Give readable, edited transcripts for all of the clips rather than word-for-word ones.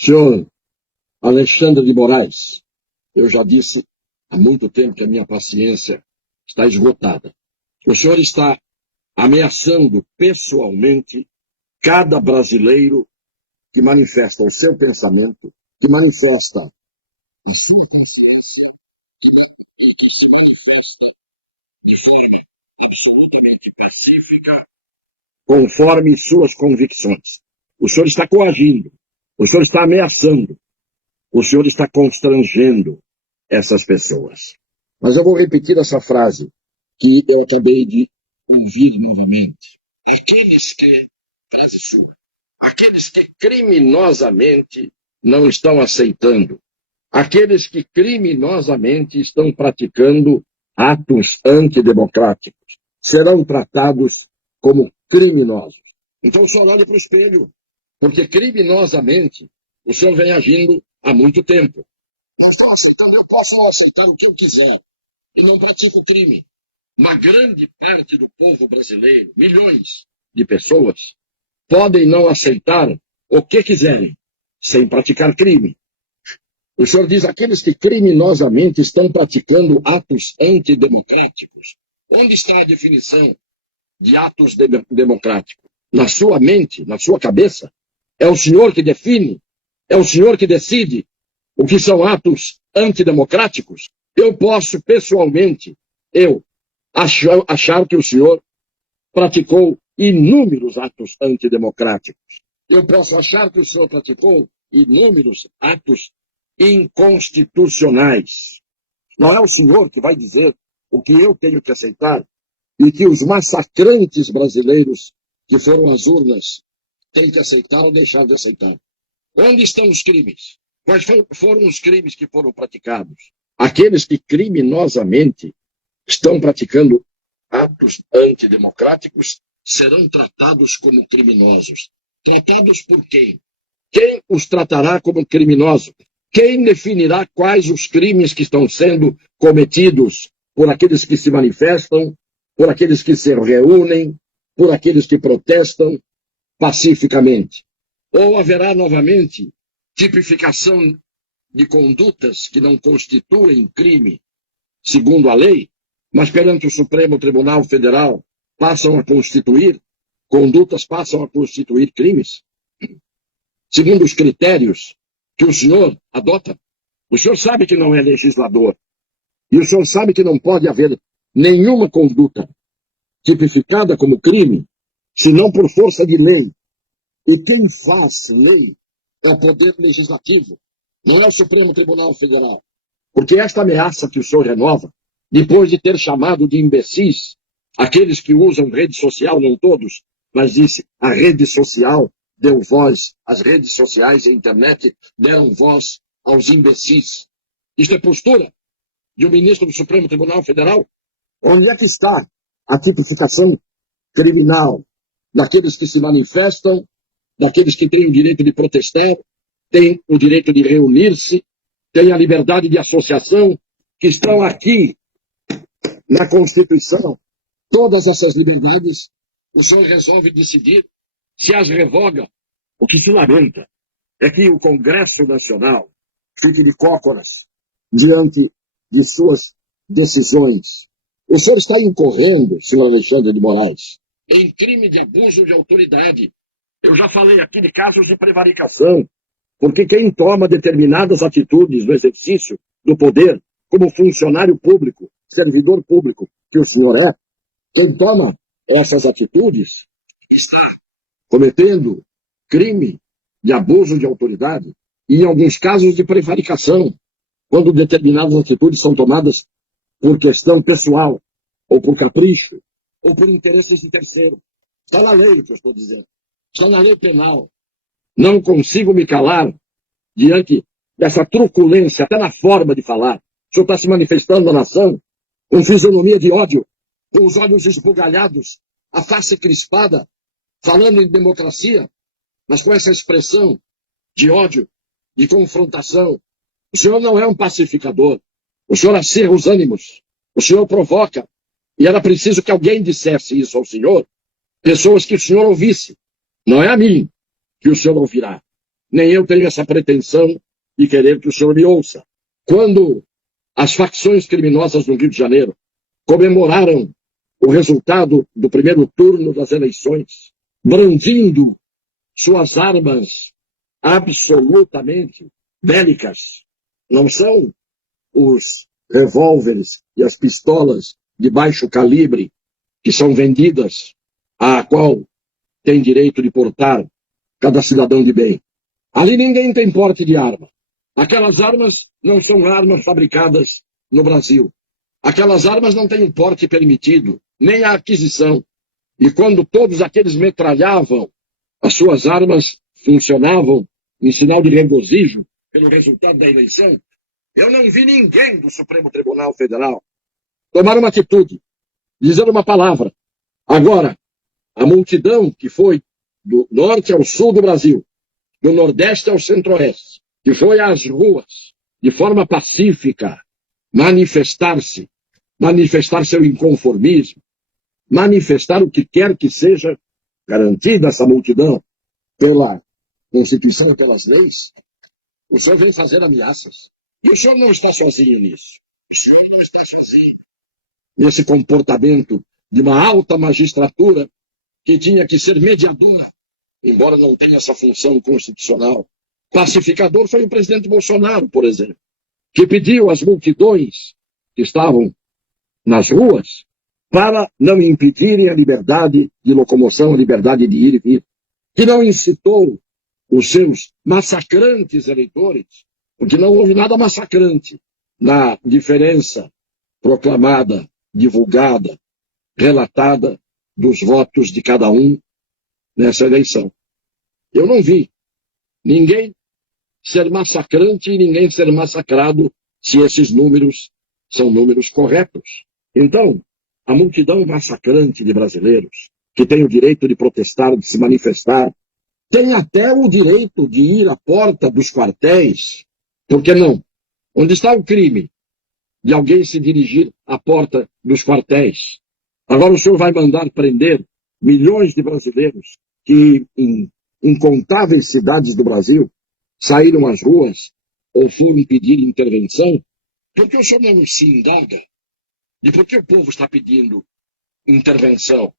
Senhor Alexandre de Moraes, eu já disse há muito tempo que a minha paciência está esgotada. O senhor está ameaçando pessoalmente cada brasileiro que manifesta o seu pensamento, que manifesta a sua consciência e que se manifesta de forma absolutamente pacífica, conforme suas convicções. O senhor está coagindo, o senhor está ameaçando, o senhor está constrangendo essas pessoas. Mas eu vou repetir essa frase que eu acabei de ouvir novamente. Aqueles que criminosamente não estão aceitando, aqueles que criminosamente estão praticando atos antidemocráticos, serão tratados como criminosos. Então o senhor olhe para o espelho, porque criminosamente o senhor vem agindo há muito tempo. Eu posso aceitar o que eu quiser e não pratico crime. Uma grande parte do povo brasileiro, milhões de pessoas, podem não aceitar o que quiserem, sem praticar crime. O senhor diz aqueles que criminosamente estão praticando atos antidemocráticos. Onde está a definição de atos democráticos? Na sua mente, na sua cabeça? É o senhor que define? É o senhor que decide o que são atos antidemocráticos? Eu posso, pessoalmente, achar que o senhor praticou inúmeros atos antidemocráticos. Eu posso achar que o senhor praticou inúmeros atos inconstitucionais. Não é o senhor que vai dizer o que eu tenho que aceitar e que os massacrantes brasileiros que foram às urnas têm que aceitar ou deixar de aceitar. Onde estão os crimes? Quais foram os crimes que foram praticados? Aqueles que criminosamente estão praticando atos antidemocráticos serão tratados como criminosos. Tratados por quem? Quem os tratará como criminosos? Quem definirá quais os crimes que estão sendo cometidos por aqueles que se manifestam, por aqueles que se reúnem, por aqueles que protestam pacificamente? Ou haverá novamente tipificação de condutas que não constituem crime, segundo a lei, mas perante o Supremo Tribunal Federal passam a constituir crimes, segundo os critérios que o senhor adota? O senhor sabe que não é legislador, e o senhor sabe que não pode haver nenhuma conduta tipificada como crime, senão por força de lei. E quem faz lei é o Poder Legislativo, não é o Supremo Tribunal Federal. Porque esta ameaça que o senhor renova, depois de ter chamado de imbecis aqueles que usam rede social, não todos, mas disse a rede social deu voz, as redes sociais e a internet deram voz aos imbecis. Isto é postura de um ministro do Supremo Tribunal Federal? Onde é que está a tipificação criminal daqueles que se manifestam, daqueles que têm o direito de protestar, têm o direito de reunir-se, têm a liberdade de associação, que estão aqui na Constituição? Todas essas liberdades, o senhor resolve decidir se as revoga. O que se lamenta é que o Congresso Nacional fique de cócoras diante de suas decisões. O senhor está incorrendo, senhor Alexandre de Moraes, em crime de abuso de autoridade. Eu já falei aqui de casos de prevaricação, porque quem toma determinadas atitudes no exercício do poder, como funcionário público, servidor público que o senhor é, quem toma essas atitudes está cometendo crime de abuso de autoridade e, em alguns casos, de prevaricação, quando determinadas atitudes são tomadas por questão pessoal, ou por capricho, ou por interesses de terceiro. Está na lei o que eu estou dizendo. Está na lei penal. Não consigo me calar diante dessa truculência, até na forma de falar. O senhor está se manifestando na nação com fisionomia de ódio, com os olhos esbugalhados, a face crispada, falando em democracia, mas com essa expressão de ódio, de confrontação. O senhor não é um pacificador. O senhor acirra os ânimos. O senhor provoca. E era preciso que alguém dissesse isso ao senhor, pessoas que o senhor ouvisse. Não é a mim que o senhor ouvirá. nem eu tenho essa pretensão de querer que o senhor me ouça. Quando as facções criminosas no Rio de Janeiro comemoraram o resultado do primeiro turno das eleições, brandindo suas armas absolutamente bélicas, não são os revólveres e as pistolas de baixo calibre que são vendidas, a qual tem direito de portar cada cidadão de bem. Ali ninguém tem porte de arma. Aquelas armas não são armas fabricadas no Brasil. Aquelas armas não têm o porte permitido, nem a aquisição. E quando todos aqueles metralhavam, as suas armas funcionavam em sinal de regozijo pelo resultado da eleição, eu não vi ninguém do Supremo Tribunal Federal tomar uma atitude, dizer uma palavra. Agora, a multidão que foi do norte ao sul do Brasil, do nordeste ao centro-oeste, que foi às ruas, de forma pacífica, manifestar-se, manifestar seu inconformismo, manifestar o que quer que seja garantida essa multidão pela Constituição e pelas leis, o senhor vem fazer ameaças. E o senhor não está sozinho nisso. O senhor não está sozinho nesse comportamento de uma alta magistratura que tinha que ser mediadora, embora não tenha essa função constitucional. Pacificador foi o presidente Bolsonaro, por exemplo, que pediu às multidões que estavam nas ruas para não impedirem a liberdade de locomoção, a liberdade de ir e vir, que não incitou os seus massacrantes eleitores, porque não houve nada massacrante na diferença proclamada, divulgada, relatada dos votos de cada um nessa eleição. Eu não vi ninguém ser massacrante e ninguém ser massacrado se esses números são números corretos. Então, a multidão massacrante de brasileiros, que tem o direito de protestar, de se manifestar, tem até o direito de ir à porta dos quartéis. Por que não? Onde está o crime de alguém se dirigir à porta dos quartéis? Agora o senhor vai mandar prender milhões de brasileiros que em incontáveis cidades do Brasil saíram às ruas ou foram pedir intervenção? Por que o senhor não se indaga de por que o povo está pedindo intervenção?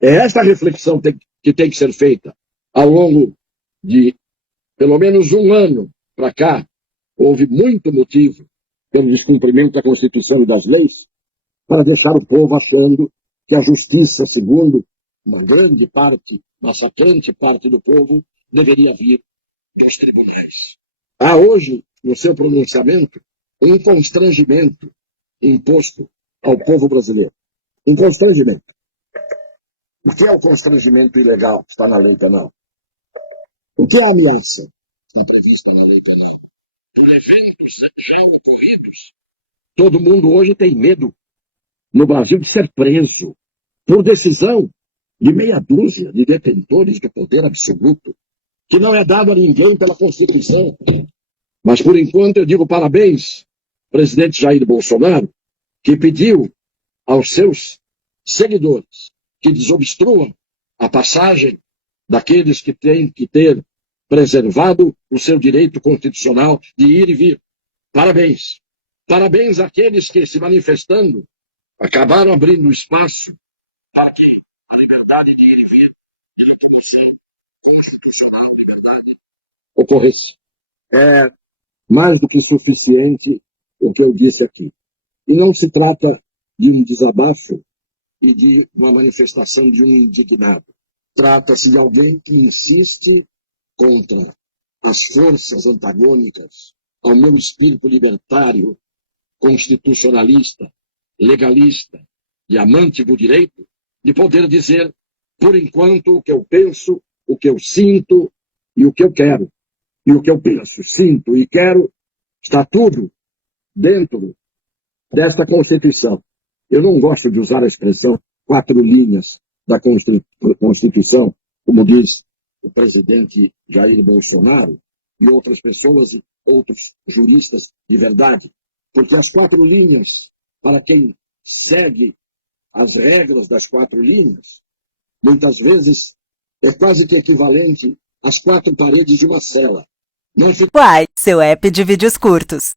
É essa a reflexão que tem que ser feita. Ao longo de pelo menos um ano para cá, houve muito motivo pelo descumprimento da Constituição e das leis para deixar o povo achando que a justiça, segundo uma grande parte, massacrante parte do povo, deveria vir dos tribunais. Há hoje, no seu pronunciamento, um constrangimento imposto ao povo brasileiro. Um constrangimento. O que é o constrangimento ilegal que está na Lei Penal? O que é a ameaça que está prevista na Lei Penal? Por eventos já ocorridos, todo mundo hoje tem medo no Brasil de ser preso por decisão de meia dúzia de detentores de poder absoluto, que não é dado a ninguém pela Constituição. Mas, por enquanto, eu digo parabéns, presidente Jair Bolsonaro, que pediu aos seus seguidores que desobstruam a passagem daqueles que têm que ter preservado o seu direito constitucional de ir e vir. Parabéns. Parabéns àqueles que, se manifestando, acabaram abrindo espaço para que a liberdade de ir e vir e a reclamação constitucional de liberdade ocorresse. É mais do que suficiente o que eu disse aqui. E não se trata de um desabafo e de uma manifestação de um indignado. Trata-se de alguém que insiste contra as forças antagônicas ao meu espírito libertário, constitucionalista, legalista e amante do direito, de poder dizer, por enquanto, o que eu penso, o que eu sinto e o que eu quero. E o que eu penso, sinto e quero está tudo dentro desta Constituição. Eu não gosto de usar a expressão 4 linhas da Constituição, como diz o presidente Jair Bolsonaro e outras pessoas, outros juristas de verdade, porque as 4 linhas, para quem segue as regras das 4 linhas, muitas vezes é quase que equivalente as quatro paredes de uma cela. Não fica Uai, seu app de vídeos curtos.